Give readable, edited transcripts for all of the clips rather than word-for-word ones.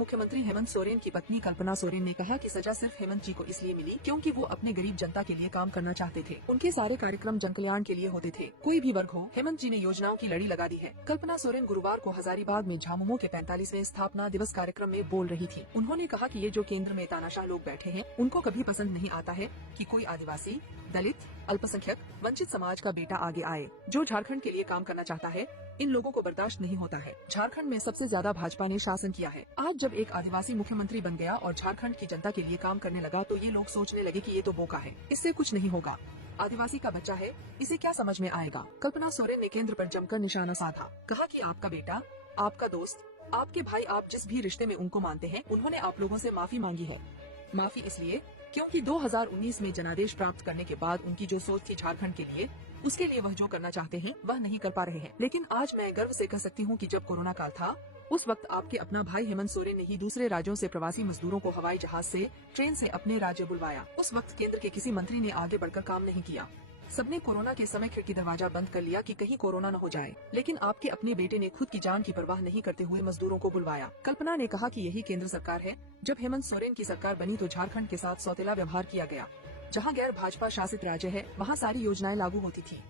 मुख्यमंत्री हेमंत सोरेन की पत्नी कल्पना सोरेन ने कहा कि सजा सिर्फ हेमंत जी को इसलिए मिली क्योंकि वो अपने गरीब जनता के लिए काम करना चाहते थे। उनके सारे कार्यक्रम जन कल्याण के लिए होते थे, कोई भी वर्ग हो। हेमंत जी ने योजनाओं की लड़ी लगा दी है। कल्पना सोरेन गुरुवार को हजारीबाग में झामुमो के 45वें स्थापना दिवस कार्यक्रम में बोल रही थी। उन्होंने कहा कि ये जो केंद्र में तानाशाह लोग बैठे हैं, उनको कभी पसंद नहीं आता है कि कोई आदिवासी, दलित, अल्पसंख्यक, वंचित समाज का बेटा आगे आए जो झारखंड के लिए काम करना चाहता है। इन लोगों को बर्दाश्त नहीं होता है। झारखंड में सबसे ज्यादा भाजपा ने शासन किया है। आज जब एक आदिवासी मुख्यमंत्री बन गया और झारखंड की जनता के लिए काम करने लगा तो ये लोग सोचने लगे कि ये तो बोका है, इससे कुछ नहीं होगा। आदिवासी का बच्चा है, इसे क्या समझ में आएगा। कल्पना सोरेन ने केंद्र पर जमकर निशाना साधा। कहा कि आपका बेटा, आपका दोस्त, आपके भाई, आप जिस भी रिश्ते में उनको मानते हैं, उन्होंने आप लोगों से माफी मांगी है। माफी इसलिए क्योंकि 2019 में जनादेश प्राप्त करने के बाद उनकी जो सोच थी झारखंड के लिए, उसके लिए वह जो करना चाहते हैं वह नहीं कर पा रहे हैं। लेकिन आज मैं गर्व से कह सकती हूँ कि जब कोरोना काल था, उस वक्त आपके अपना भाई हेमंत सोरेन ने ही दूसरे राज्यों से प्रवासी मजदूरों को हवाई जहाज से, ट्रेन से अपने राज्य बुलवाया। उस वक्त केंद्र के किसी मंत्री ने आगे बढ़कर काम नहीं किया। सबने कोरोना के समय खिड़की दरवाजा बंद कर लिया कि कहीं कोरोना न हो जाए। लेकिन आपके अपने बेटे ने खुद की जान की परवाह नहीं करते हुए मजदूरों को बुलवाया। कल्पना ने कहा कि यही केंद्र सरकार है। जब हेमंत सोरेन की सरकार बनी तो झारखंड के साथ सौतेला व्यवहार किया गया। जहां गैर भाजपा शासित राज्य है, वहां सारी योजनाएं लागू होती थी।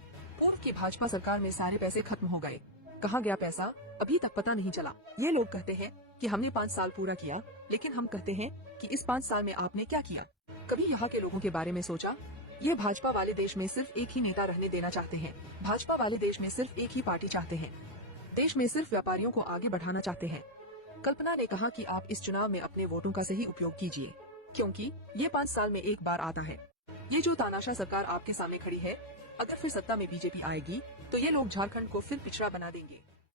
पूर्व की भाजपा सरकार में सारे पैसे खत्म हो गए। कहाँ गया पैसा, अभी तक पता नहीं चला। ये लोग कहते हैं कि हमने 5 साल पूरा किया, लेकिन हम कहते हैं कि इस 5 साल में आपने क्या किया। कभी यहाँ के लोगों के बारे में सोचा? ये भाजपा वाले देश में सिर्फ एक ही नेता रहने देना चाहते हैं। भाजपा वाले देश में सिर्फ एक ही पार्टी चाहते हैं। देश में सिर्फ व्यापारियों को आगे बढ़ाना चाहते हैं। कल्पना ने कहा कि आप इस चुनाव में अपने वोटों का सही उपयोग कीजिए, क्योंकि ये 5 साल में एक बार आता है। ये जो तानाशाह सरकार आपके सामने खड़ी है, अगर फिर सत्ता में बीजेपी आएगी तो ये लोग झारखंड को फिर पिछड़ा बना देंगे।